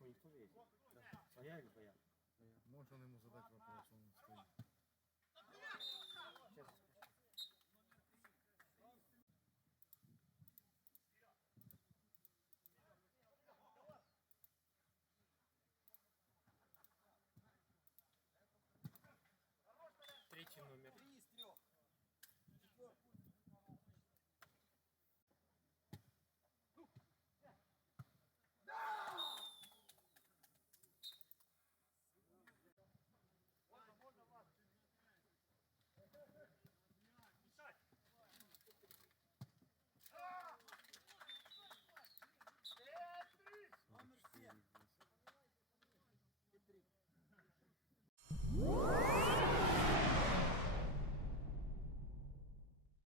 Ручку никто видит? Да. Своя или твоя? Можно ему задать вопрос, он стоит. Сейчас. Третий номер.